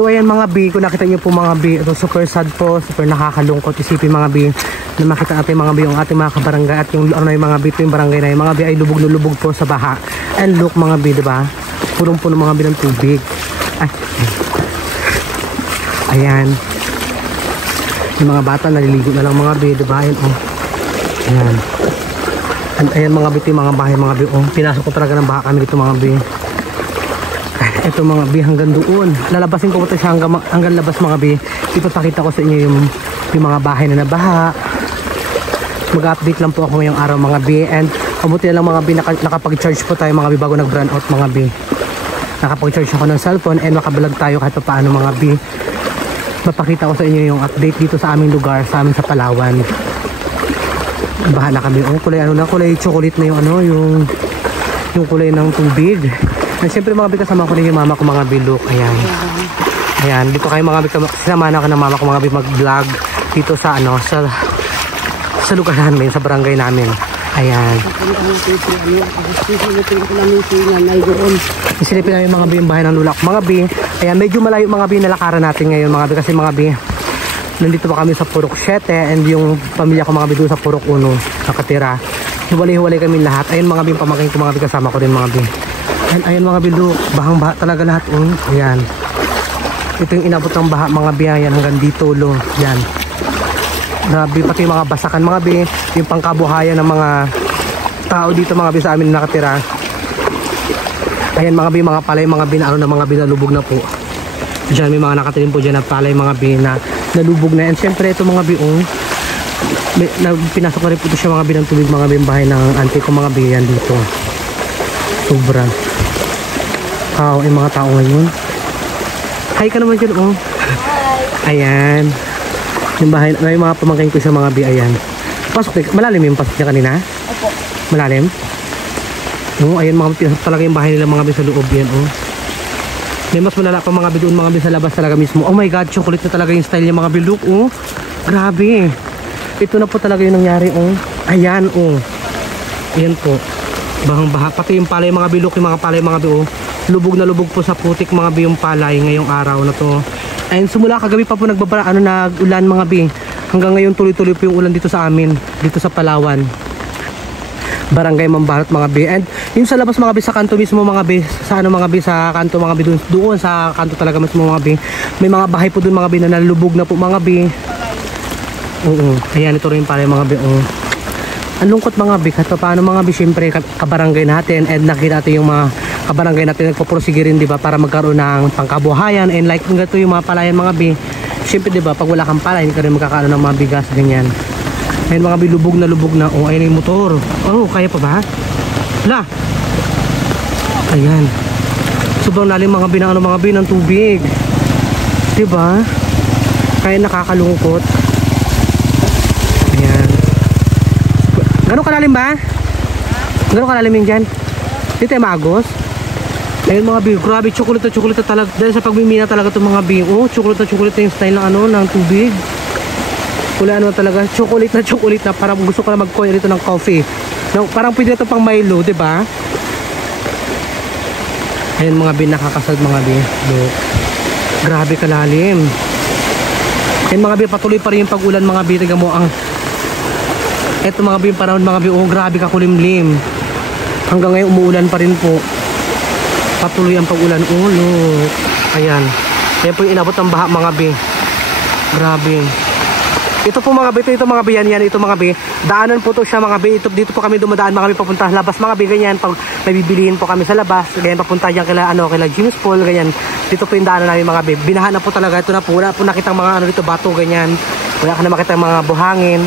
So ayan mga B, kung nakita niyo po mga B, ito super sad po, super nakakalungkot. Isipin mga B, na makita natin mga B yung ating mga kabarangay at yung ano yung mga B, ito yung barangay na yung mga B ay lubog na lubog po sa baha. And look mga B, diba? Punong-puno mga B ng tubig. Ay. Ayan. Yung mga bata naliligo na lang mga B, diba? Ayan, oh. Ayan. And ayan mga B, ito yung mga bahay mga B, oh. Pinasok ko talaga ng baha kami dito mga B. Ito mga B hanggang doon. Lalabasin ko po ito siya hanggang labas mga B. Ipapakita ko sa inyo yung mga bahay na nabaha. Mag-update lang po ako ngayong araw mga B. And kabuti na lang mga B, nakapag-charge po tayo mga B bago nag-brand out mga B. Nakapag-charge ako ng cellphone and makabalag tayo kahit pa paano mga B. Mapakita ko sa inyo yung update dito sa aming lugar, sa amin sa Palawan. Baha na kami. Oh, kulay ano na, kulay chocolate na yung ano, yung kulay ng tubig. And syempre mga B, kasama ko din yung mama ko mga bilok. Ayan. Ayan, dito kayo mga B, sinama na ako ng mama ko mga B mag-vlog dito sa ano, sa lugar namin, sa barangay namin. Ayan. Isilipin namin mga B yung bahay ng lula ko mga B. Ayan, medyo malayo mga B nalakaran natin ngayon mga B, kasi mga B nandito pa kami sa Purok 7 and yung pamilya ko mga B doon sa Purok 1 nakatira. Hiwalay-hiwalay kami lahat. Ayun mga B, yung pamangkin ko mga B, kasama ko din mga B. And ayun mga bildo, bahang-baha talaga lahat. Ayan. Ito yung inabot ng baha mga B. Ayan, hanggang dito lo. Ayan. Grabe, pati yung mga basakan mga B. Yung pangkabuhayan ng mga tao dito mga B sa amin nakatira. Ayan mga B, mga palay mga B na ano na mga B nalubog na po. Diyan may mga nakatirin po dyan na palay mga B na nalubog na. And syempre ito mga B, pinasok na rin po ito siya mga B ng tubig mga B yung bahay ng auntie ko mga B. Yan dito. Sobra. Yung mga tao ngayon. Hi ka naman dyan, oh. Hi. Ayan. Yung bahay, yung mga pamangkin ko sa mga B, ayan. Pasok, malalim yung pasok niya kanina? Opo. Malalim? Oo, ayan mga pinasok talaga yung bahay nila mga B sa loob yan, oh. May mas malala pa mga B doon mga B sa labas talaga mismo. Oh my God, chocolate na talaga yung style niya mga B. Look, oh. Grabe. Ito na po talaga yung nangyari, oh. Ayan, oh. Ayan po. Bahang-baha. Pati yung palay mga bilok, yung mga palay mga B, oh. Lubog na lubog po sa putik mga B yung palay ngayong araw na to. And simula kagabi pa po nag-ulan mga B. Hanggang ngayon tuloy-tuloy po yung ulan dito sa amin, dito sa Palawan. Barangay Mambalot mga B. And yung sa labas mga B, sa kanto mismo mga B, sa ano mga B, sa kanto mga B, doon sa kanto talaga mismo mga B. May mga bahay po doon mga B na nalubog na po mga B. Ayan, ito rin pala mga B. Ang lungkot mga B, kahit paano mga B, syempre kabarangay natin and nakita natin yung mga kabarangay natin nagpo-prosige rin, diba, para magkaroon ng pangkabuhayan and like kung gato yung mga palayan mga B. Syempre diba, pag wala kang palay, hindi ka rin magkakaroon ng mga bigas, ganyan. Ayun mga B, lubog na. Oh, ayun yung motor. Oh, kaya pa ba? Wala. Ayan. Sobrang lalim mga B ng ano mga B ng tubig. Diba? Kaya nakakalungkot. Ayan. Gano'ng kalalim ba? Gano'ng kalalim yung dyan? Dito ay maagos. Ayun mga B, grabe, chocolate na talaga. Dahil sa pagmimina talaga itong mga B. Oh, chocolate na yung style ng ano, ng tubig. Wala ano talaga, chocolate na. Parang gusto ko na mag-coin rito ng coffee. Parang pwede ito pang Milo, diba? Ayun mga B, nakakasad mga B. Look. Grabe kalalim. Ayun mga B, patuloy pa rin yung pag-ulan mga B. Tignan mo ang eto mga B, yung panahon mga B. Oh, grabe kakulimlim. Hanggang ngayon umuulan pa rin po. Patuloy ang pag-ulan. Oh, look. Ayan. Ayan po yung inabot ng baha mga B. Grabe. Ito po mga B, ito mga B, yan ito mga B. Daanan po to siya mga B. Dito po kami dumadaan mga B papunta sa labas mga B, ganyan. Pag may bibilihin po kami sa labas, ganyan papunta diyan kila James Paul, ganyan. Dito po yung daanan namin mga B. Binahan na po talaga, ito na po. Wala po nakitang mga ano dito, bato, ganyan. Wala ka na makitang mga buhangin.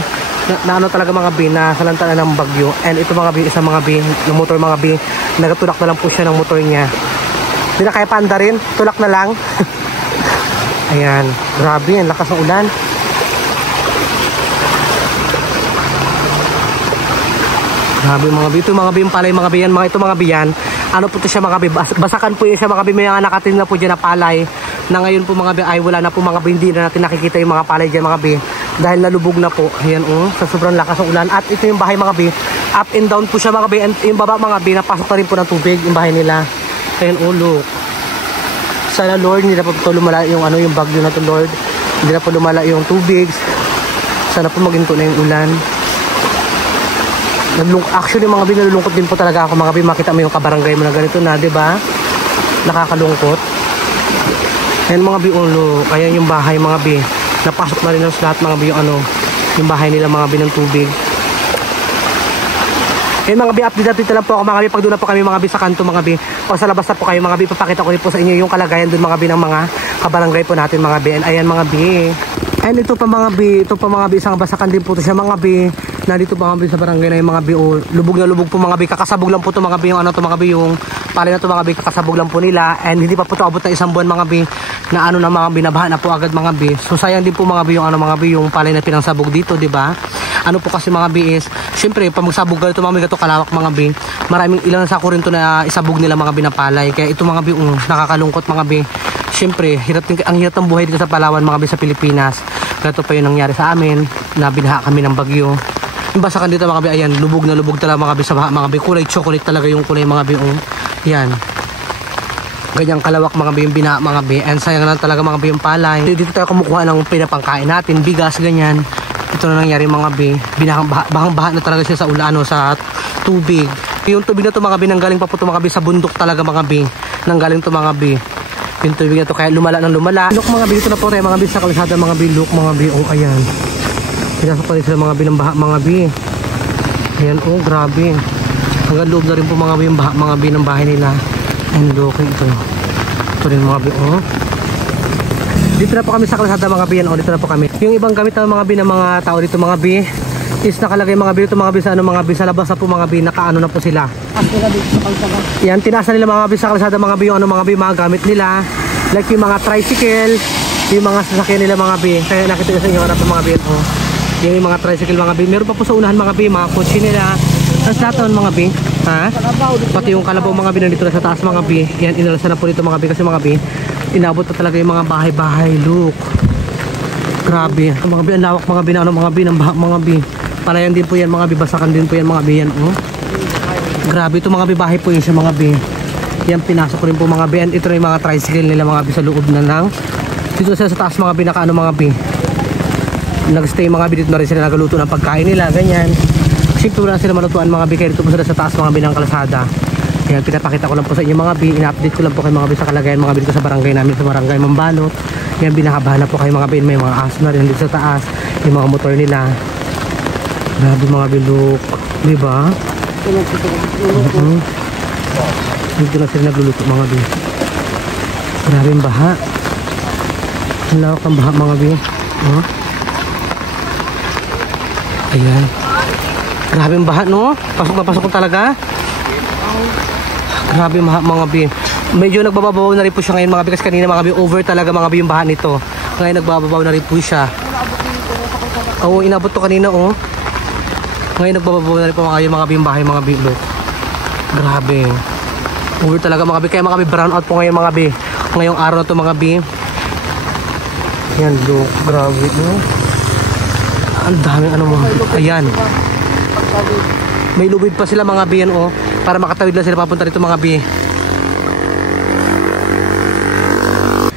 Na ano talaga mga B, na salantanan ng bagyo. And ito mga B, isang mga B, ng motor mga B, nagatulak na lang po siya ng motor niya. Hindi na kaya paanda rin, tulak na lang. Ayan, grabe, ang lakas ng ulan. Grabe mga B, ito mga B, yung palay mga B yan, ito mga B yan. Ano po ito siya mga B, basakan po yun siya mga B, may mga nakatin na po dyan na palay. Na ngayon po mga B, ay wala na po mga B, hindi na natin nakikita yung mga palay dyan mga B. Dahil nalubog na po. Ayan sa sobrang lakas ng ulan. At ito yung bahay mga B, up and down po siya mga B. And yung baba mga B, napasok na rin po ng tubig yung bahay nila. Ayan look. Sana Lord, hindi na po lumala yung ano, yung bagyo na to Lord. Hindi na po lumala yung tubig. Sana po maginto na yung ulan. Actually mga bi, nalulungkot din po talaga ako mga bi, makita mo yung kabarangay mo na ganito na, di ba? Nakakalungkot. Ayan mga bi, ulo, ayan yung bahay mga bi. Napasok na rin sa lahat mga bi yung ano, yung bahay nila mga bi ng tubig. Ayan mga bi, update lang po ako mga bi, pag doon na po kami mga bi sa kanto mga bi, o sa labas na po kayo mga bi, papakita ko rin po sa inyo yung kalagayan doon mga bi ng mga kabarangay po natin mga bi. And ayan mga bi. And ito pa mga bi, isang basakan din po ito siya mga bi. Nandito mga bi sa barangay na yung mga bi, oh, lubog na lubog po mga bi, kakasabog lang po ito mga bi, yung ano to mga bi, yung palay na to mga bi, kakasabog lang po nila. And hindi pa po ito abot ng isang buwan mga bi, na ano na mga bi, nabahan na po agad mga bi. So sayang din po mga bi yung ano mga bi, yung palay na pinangsabog dito, di ba? Ano po kasi mga bi is, syempre pag magsabog ganito mga bi, gato kalawak mga bi, maraming ilang sako rin to na isabog nila mga bi na palay. Kaya ito mga bi, nakakalungkot mga bi. Syempre, ang hirap ng buhay dito sa Palawan mga bi, sa Pilipinas. Ganito pa yung nangyari sa amin, na binaha kami ng bagyo. Yung basakan dito mga bi, ayan, lubog na lubog talaga mga bi sa baha mga bi. Kulay chocolate talaga yung kulay mga bi. Yan. Ganyang kalawak mga bi yung binaha mga bi. And sayang lang talaga mga bi yung palay. Dito tayo kumukuha ng pinapangkain natin, bigas, ganyan. Ito na nangyari mga bi. Bahang-baha na talaga siya sa ulano, sa tubig. Yung tubig na to mga bi, nanggaling pa po to mga bi sa bundok talaga mga bi. Nanggaling to mga bi. Yung tubig na to kaya lumala ng lumala. Look mga bi, ito na po rin mga bi sa kalsada mga bi. Look mga bi, oh ayan. Pinasok pa rin sila mga bi ng baha mga bi. Ayan, oh grabe. Hanggang loob na rin po mga bi yung baha mga bi ng bahay nila. And look, ito. Ito rin mga bi, oh. Dito na po kami sa kalsada mga bi, yan, oh, dito na po kami. Yung ibang gamit ng mga bi ng mga tao dito mga bi is nakalagay mga bi ito mga bi sa ano mga bi, sa labas na po mga bi, nakaano na po sila. Yan, tinaasa nila mga bi sa kalsada mga bi, yung ano mga bi, mga gamit nila. Like yung mga tricycle, yung mga sasakyan nila mga bi. Kaya nakita nyo sa inyo harap mga bi, oh. Yung mga tricycle mga bi, meron pa po sa unahan mga bi, mga kotse nila. Tapos lahat naman mga bi, ha? Pati yung kalabaw mga bi nandito na sa taas mga bi. Yan, inalasan na po dito mga bi kasi mga bi, inabot na talaga yung mga bahay-bahay. Look, grabe mga bi, ang lawak mga bi na ano mga bi, ng baha mga bi. Palayan din po yan mga bi, basakan din po yan mga bi yan, oh. Grabe ito mga bi, bahay po yun siya mga bi. Yan, pinasok ko rin po mga bi. And ito na yung mga tricycle nila mga bi sa loob na lang. Dito sa taas mga bi, nakaano mga bi, nagstay mga bi, dito na rin sila nagaluto ng pagkain nila, ganyan. Siyempre na sila malutuan mga bi, kaya dito po sila sa taas mga bi ng kalsada. Yan, pinapakita ko lang po sa inyo mga bi, ina-update ko lang po kayo mga bi sa kalagayan mga bi dito sa barangay namin, sa barangay Mambalot. Yan, binahabahan na po kayo mga bi, may mga aso na rin dito sa taas, yung mga motor nila. Grabe mga bi, look, di ba? Dito na sila nagluluto mga bi. Grabe yung baha. Ang lawak ang baha mga bi, oh. Ayan. Grabe yung baha, no? Pasok na pasok ko talaga. Grabe yung baha mga bi. Medyo nagbababaw na rin po siya ngayon mga bi, kasi kanina mga bi, over talaga mga bi yung baha nito. Ngayon nagbababaw na rin po siya. Oo, inabot to kanina, oh. Ngayon nagbababaw na rin po mga bi yung bahay mga bi, look. Grabe. Over talaga mga bi. Kaya mga bi, brown out po ngayon mga bi. Ngayong araw na to mga bi. Yan, look. Grabe, no? Ang daming ano mga bi. Ayan. May lubid pa sila mga bi yan, oh. Para makatawid lang sila papunta dito mga bi.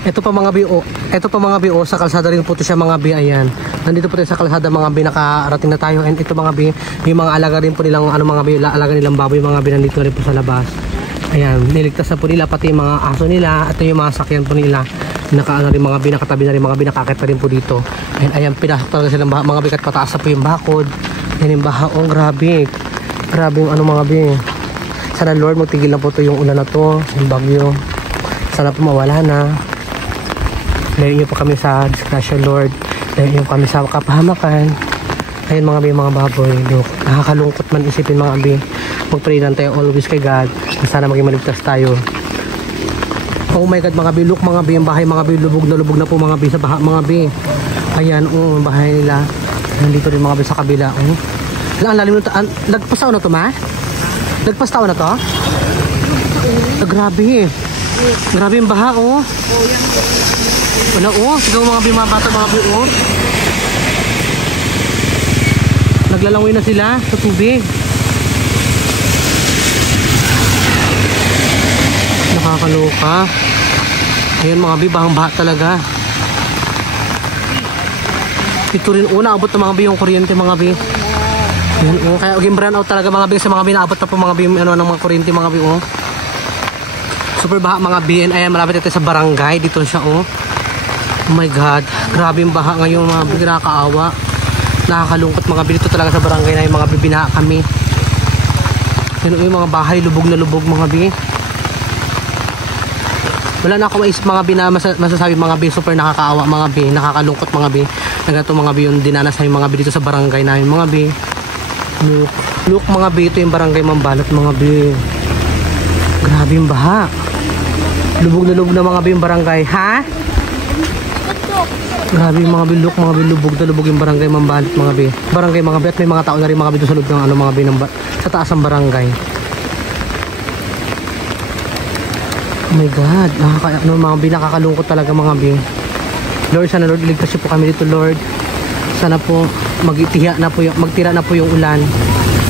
Ito pa mga bi, oh. Ito pa mga bi, oh. Sa kalsada rin po ito siya mga bi. Ayan. Nandito po tayo sa kalsada mga bi. Nakarating na tayo. And ito mga bi, yung mga alaga rin po nilang ano mga bi, alaga nilang baboy mga bi, nandito rin po sa labas. Ayan, niligtas na po nila pati yung mga aso nila at yung mga sakyan po nila. Nakaano rin mga bi, nakatabi na rin mga bi, nakakita rin po dito. And ayan, pinasok talaga silang baha mga bi, kat pataas na po yung bakod. Yan yung baha, oh grabe. Grabe yung ano mga bi. Sana Lord, magtigil na po ito yung ulan na to, yung bagyo. Sana po mawala na. Layo nyo po kami sa discretion Lord. Layo nyo kami sa kapahamakan. Ayun mga bi, mga baboy. Look, nakakalungkot man isipin mga bi. Magpray lang tayo always kay God. Sana maging maligtas tayo. Oh my God mga bi, look mga bi, yung bahay mga bi, lubog na po mga bi sa baha mga bi. Ayan, oh, bahay nila. Nandito rin mga bi sa kabila, oh. Ang lalim nito. Lagpas tao na to, ma? Lagpas tao na to? Grabe. Grabe yung baha, oh. Wala, oh. Sigaw mga bi, mga bata mga bi, oh. Naglalangoy na sila sa tubig. Nakakaloka. Ayan mga bi, bahang-baha talaga. Ito rin una, abot na mga bi yung kuryente mga bi. Ayan, kaya brown out talaga mga bi sa mga bi, naabot na po mga bi ano, ng mga kuryente mga bi. Super baha mga bi. Ayan, malapit ito sa barangay. Dito siya oh my god, grabe yung baha ngayon mga bi, nakakaawa. Nakakalungkot mga bi, dito talaga sa barangay na yung mga bi, binaha kami. Yan yung mga bahay, lubog na lubog mga bi. Wala na ako maisip mga bi na masasabi mga bi, super nakakaawa mga bi, nakakalungkot mga bi. Nagato mga bi yung dinanas na yung mga bi dito sa barangay namin mga bi. Look mga bi, ito yung barangay Mambalot mga bi. Grabe yung baha. Lubog na lubog na mga bi yung barangay, ha? Grabe yung mga bi, look mga bi, lubog na lubog yung barangay Mambalot mga bi. Barangay mga bi, at may mga tao na rin mga bi doon sa loob ng ano mga bi, sa taas ng barangay. Oh my god, mga bi, nakakalungkot talaga mga bi. Lord, sana Lord, iligtas niyo po kami dito Lord. Sana po magtira na po yung ulan.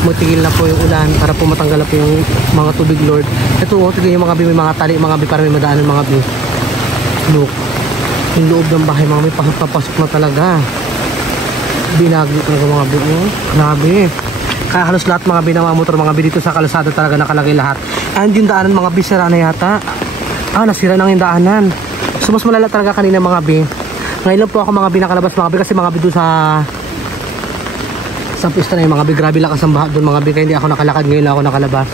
Magtigil na po yung ulan para po matanggal na po yung mga tubig Lord. Ito tignan yung mga bi, may mga tali mga bi para may madaanan mga bi. Look, yung loob ng bahay mga bi, pasok na talaga. Binagyo talaga mga bi. Grabe. Kaya halos lahat mga bi na mga motor mga bi dito sa kalsada talaga nakalagay lahat. And yung daanan mga bi, sira na yata. Nasira na yung daanan. So mas malala talaga kanina mga bi. Ngayon lang po ako mga bi nakalabas mga bi, kasi mga bi doon sa pista na yung mga bi, grabe lakas ang baha doon mga bi, kaya hindi ako nakalakad. Ngayon lang ako nakalabas.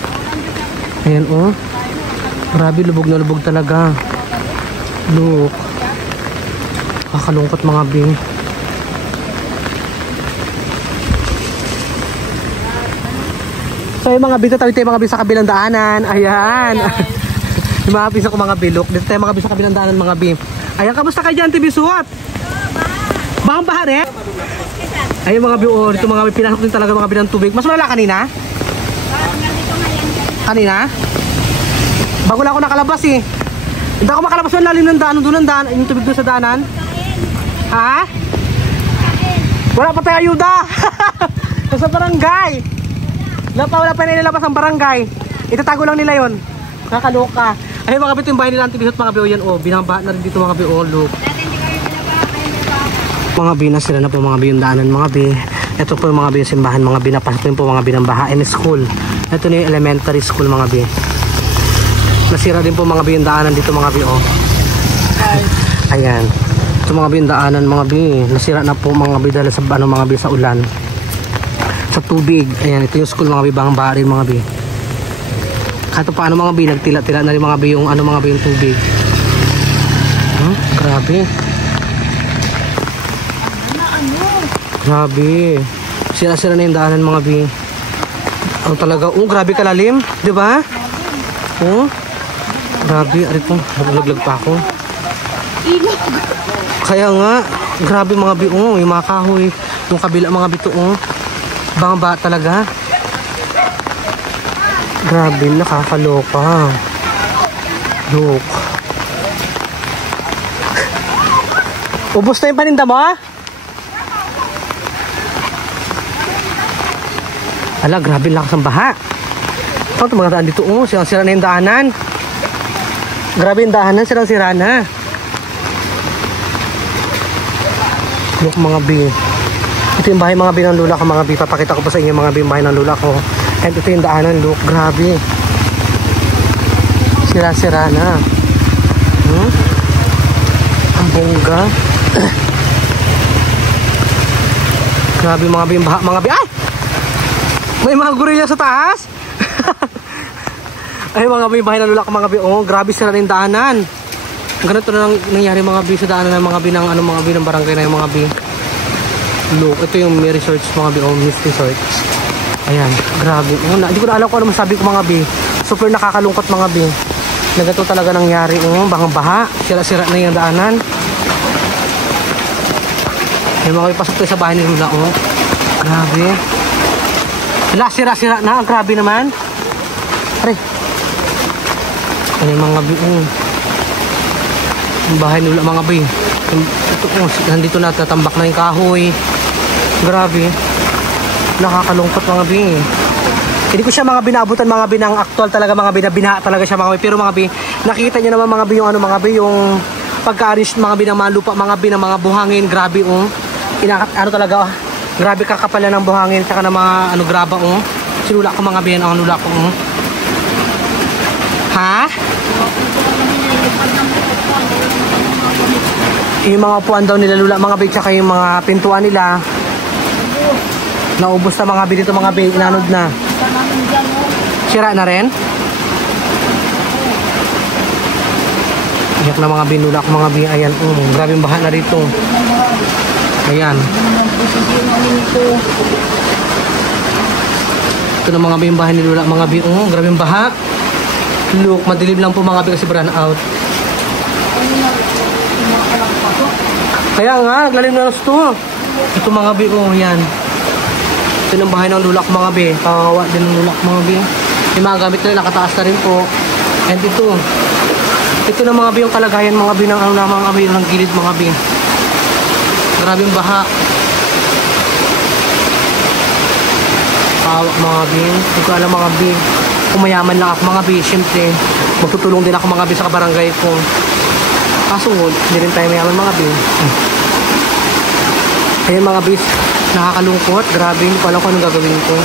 Ayan oh, grabe, lubog na lubog talaga. Look, kakalungkot mga bi. So yung mga bi, tawid tayo mga bi sa kabilang daanan. Ayan. Yung mga piso ko mga bilok. Dito tayo mga bi sa kabilang daanan mga bi. Ayan, kamusta kayo dyan, TV Suot? Bahang baha rin? Ayun mga bi, dito mga bi, pinasok din talaga mga bi ng tubig. Mas malala kanina? Kanina? Bago lang ako nakalabas eh. Hindi ako makalabas yung lalim ng daan. Doon ang daan, yung tubig doon sa daanan. Ha? Wala pa tayo ayuda. Sa barangay. Wala pa nilabas ang barangay. Itatago lang nila yon. Nakakaloka. Ayun mga bi, yung bahay nila TV Suot mga bi. Yan binangbaha na rin dito mga bi. Look. Mga bi, nasira na po mga bi yung daanan mga bi. Ito po yung mga bi yung simbahan mga bi, napasok po mga bi ng baha. And school, ito na yung elementary school mga bi. Nasira din po mga bi yung daanan dito mga bi. Ayan, ito mga bi yung daanan mga bi, nasira na po mga bi dahil sa ano mga bi, sa ulan, sa tubig. Ayan, ito yung school mga bi, bahang baha rin mga bi. Kahit paano mga bi, nagtila-tila na rin mga bi yung ano mga bi yung tubig. Grabe. Grabe. Sira-sira na yung daanan mga bi. Ang talaga, grabe kalalim, di ba? Grabe, arito, nalaglag pa ako. Kaya nga, grabe mga bi, yung mga kahoy, yung kabila mga bi to, banga talaga. Grabe, nakakaloka. Look. Ubos na yung paninda mo? Ala, grabe lakas ng baha. Ito mga daan dito, sirang-sira na yung daanan. Grabe yung daanan, sirang-sira na. Look mga bi. Ito yung bahay mga bi ng lula ko mga bi. Papakita ko pa sa inyo mga bi yung bahay ng lula ko. And ito yung daanan, look, grabe. Sira-sira na. Ang bongga. Grabe mga bi yung baha mga bi. Ay! May mga gorilla sa taas. Ay mga bi, bahay na lula ka mga bi. Grabe sila rin daanan. Ganito na nangyari mga bi sa daanan ng mga bi ng ano mga bi ng barangay na yung mga bi. Look, ito yung may resorts mga bi, Mist Resorts. Ayan, grabe. Hindi ko na alam kung ano masabi ko mga bi. Super nakakalungkot mga bi. Na ganito talaga nangyari. Bahang baha. Sira-sira na yung daanan. Yung mga bi, pasok tayo sa bahay ni lula. Grabe. Wala, sira-sira na. Grabe naman. Aray. Ano yung mga bi. Yung bahay nila mga bi. Ito, nandito na, tatambak na yung kahoy. Grabe. Nakakalungkot mga bi. Hindi ko siya mga binabutan mga bi ng actual talaga mga bi na binaha talaga siya mga bi. Pero mga bi, Nakita niyo naman mga bi yung ano mga bi yung pagka-arrange mga bi ng mga lupa mga bi ng mga buhangin. Grabe oh. Ano talaga grabe kakapala ng buhangin saka ng mga ano graba oh. Sinula ko mga bi ang nula ko oh. Ha? Yung mga upuan daw nila lula mga bi tsaka yung mga pintuan nila. Naubos na mga bi dito mga bi. Inanod na. Sira na rin? Iyak na mga binulak mga bi. Ayan, grabe baha na rito. Ayan. Ito na mga bi yung bahay ni Lula mga bi. Grabe baha. Look, madilim lang po mga bi kasi burn out. Kaya nga, naglalim na gusto. Ito mga bi, yan. Ito yung bahay ng Lula mga bi. Kawawa din ng Lula mga bi. Yung mga gamit na nakataas na rin po. And ito na mga bi yung kalagayan mga bi ng ano na mga bi ng gilid mga bi. Grabe yung baha. Pawak mga bi. Hindi ko alam mga bi. Kung mayaman lang ako mga bi, syempre magtutulong din ako mga bi sa kabarangay ko. Kaso hindi rin tayo mayaman mga bi. Ayan mga bi, nakakalungkot. Grabe, hindi ko alam kung anong gagawin ko.